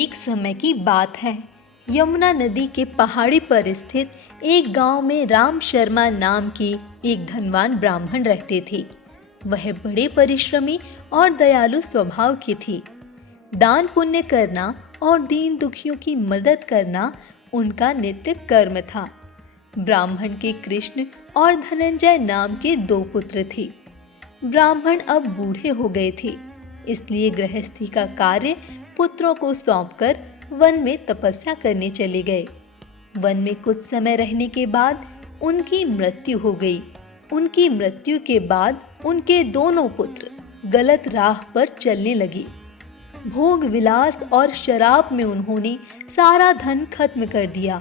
एक समय की बात है। यमुना नदी के पहाड़ी पर स्थित एक गांव में राम शर्मा नाम के एक धनवान ब्राह्मण रहते थे। वह बड़े परिश्रमी और दयालु स्वभाव के थे। दान पुण्य करना और दीन दुखियों की मदद करना उनका नित्य कर्म था। ब्राह्मण के कृष्ण और धनंजय नाम के 2 पुत्र थे। ब्राह्मण अब बूढ़े हो गए थे, इसलिए गृहस्थी का कार्य पुत्रों को सौंपकर वन में तपस्या करने चले गए। वन में कुछ समय रहने के बाद उनकी मृत्यु हो गई। उनकी मृत्यु के बाद उनके दोनों पुत्र गलत राह पर चलने लगे। भोग विलास और शराब में उन्होंने सारा धन खत्म कर दिया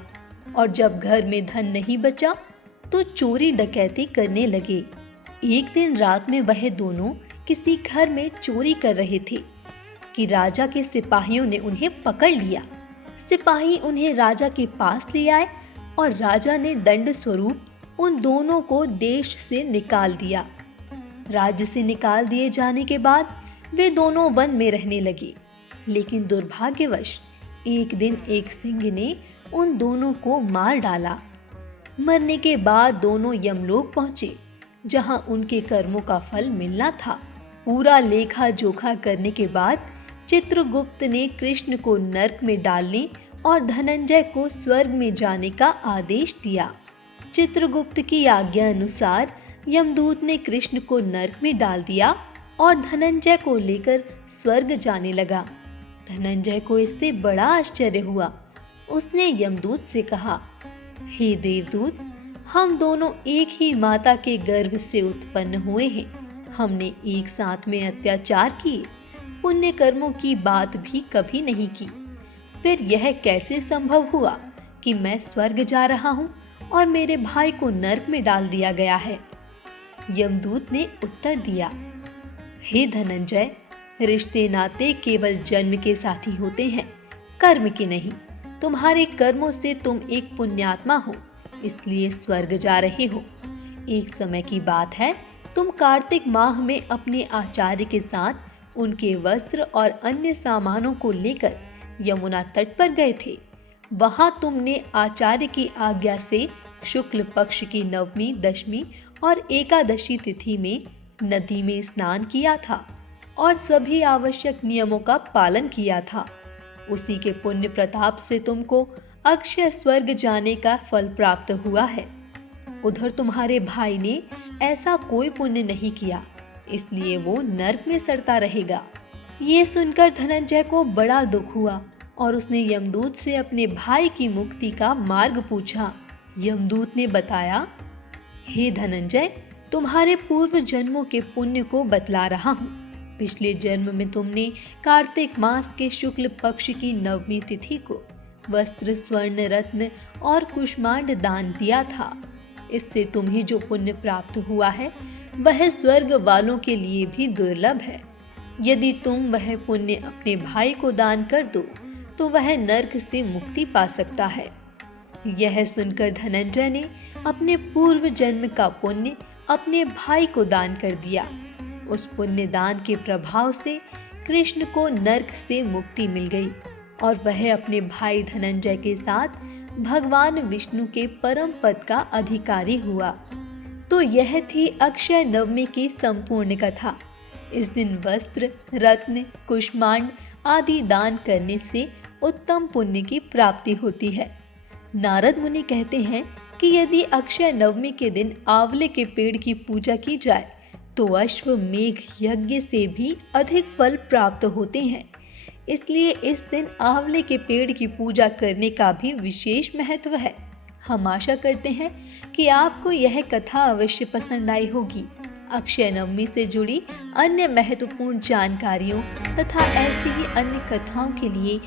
और जब घर में धन नहीं बचा तो चोरी डकैती करने लगे। एक दिन रात में वह दोनों किसी घर में चोरी कर रहे थे कि राजा के सिपाहियों ने उन्हें पकड़ लिया। सिपाही उन्हें राजा के पास ले आए और राजा ने दंड स्वरूप उन दोनों को देश से निकाल दिया। राज्य से निकाल दिए जाने के बाद वे दोनों वन में रहने लगे, लेकिन दुर्भाग्यवश एक दिन एक सिंह ने उन दोनों को मार डाला। मरने के बाद दोनों यमलोक पहुंचे, जहां उनके कर्मों का फल मिलना था। पूरा लेखा जोखा करने के बाद चित्रगुप्त ने कृष्ण को नरक में डालने और धनंजय को स्वर्ग में जाने का आदेश दिया। चित्रगुप्त की आज्ञा अनुसार यमदूत ने कृष्ण को नरक में डाल दिया और धनंजय को लेकर स्वर्ग जाने लगा। धनंजय को इससे बड़ा आश्चर्य हुआ। उसने यमदूत से कहा, हे देवदूत, हम दोनों एक ही माता के गर्भ से उत्पन्न हुए हैं। हमने एक साथ में अत्याचार किए, पुण्य कर्मों की बात भी कभी नहीं की। फिर यह कैसे संभव हुआ कि मैं स्वर्ग जा रहा हूँ और मेरे भाई को नरक में डाल दिया गया है? यमदूत ने उत्तर दिया, हे धनंजय, रिश्ते नाते केवल जन्म के साथी होते हैं, कर्म के नहीं। तुम्हारे कर्मों से तुम एक पुण्यात्मा हो, इसलिए स्वर्ग जा रहे हो। एक समय की बात है, तुम कार्तिक माह में अपने आचार्य के साथ उनके वस्त्र और अन्य सामानों को लेकर यमुना तट पर गए थे। वहां तुमने आचार्य की आज्ञा से शुक्ल पक्ष की 9वीं, 10वीं और एकादशी तिथि में नदी में स्नान किया था और सभी आवश्यक नियमों का पालन किया था। उसी के पुण्य प्रताप से तुमको अक्षय स्वर्ग जाने का फल प्राप्त हुआ है। उधर तुम्हारे भाई ने ऐसा कोई पुण्य नहीं किया, इसलिए वो नरक में सड़ता रहेगा। ये सुनकर धनंजय को बड़ा दुख हुआ और उसने यमदूत से अपने भाई की मुक्ति का मार्ग पूछा। यमदूत ने बताया, हे धनंजय, तुम्हारे पूर्व जन्मों के पुण्य को बतला रहा हूँ। पिछले जन्म में तुमने कार्तिक मास के शुक्ल पक्ष की 9वीं तिथि को वस्त्र, स्वर्ण, रत्न और कुष्मांड दान दिया था। इससे तुम्हें जो पुण्य प्राप्त हुआ है वह स्वर्ग वालों के लिए भी दुर्लभ है। यदि तुम वह पुण्य अपने भाई को दान कर दो तो वह नरक से मुक्ति पा सकता है। यह सुनकर धनंजय ने अपने पूर्व जन्म का पुण्य अपने भाई को दान कर दिया। उस पुण्य दान के प्रभाव से कृष्ण को नरक से मुक्ति मिल गई और वह अपने भाई धनंजय के साथ भगवान विष्णु के परम पद का अधिकारी हुआ। तो यह थी अक्षय नवमी की संपूर्ण कथा। इस दिन वस्त्र, रत्न, कुष्मांड आदि दान करने से उत्तम पुण्य की प्राप्ति होती है। नारद मुनि कहते हैं कि यदि अक्षय नवमी के दिन आंवले के पेड़ की पूजा की जाए तो अश्वमेघ यज्ञ से भी अधिक फल प्राप्त होते हैं। इसलिए इस दिन आंवले के पेड़ की पूजा करने का भी विशेष महत्व है। हम आशा करते हैं कि आपको यह कथा अवश्य पसंद आई होगी। अक्षय नवमी से जुड़ी अन्य महत्वपूर्ण जानकारियों तथा ऐसी ही अन्य कथाओं के लिए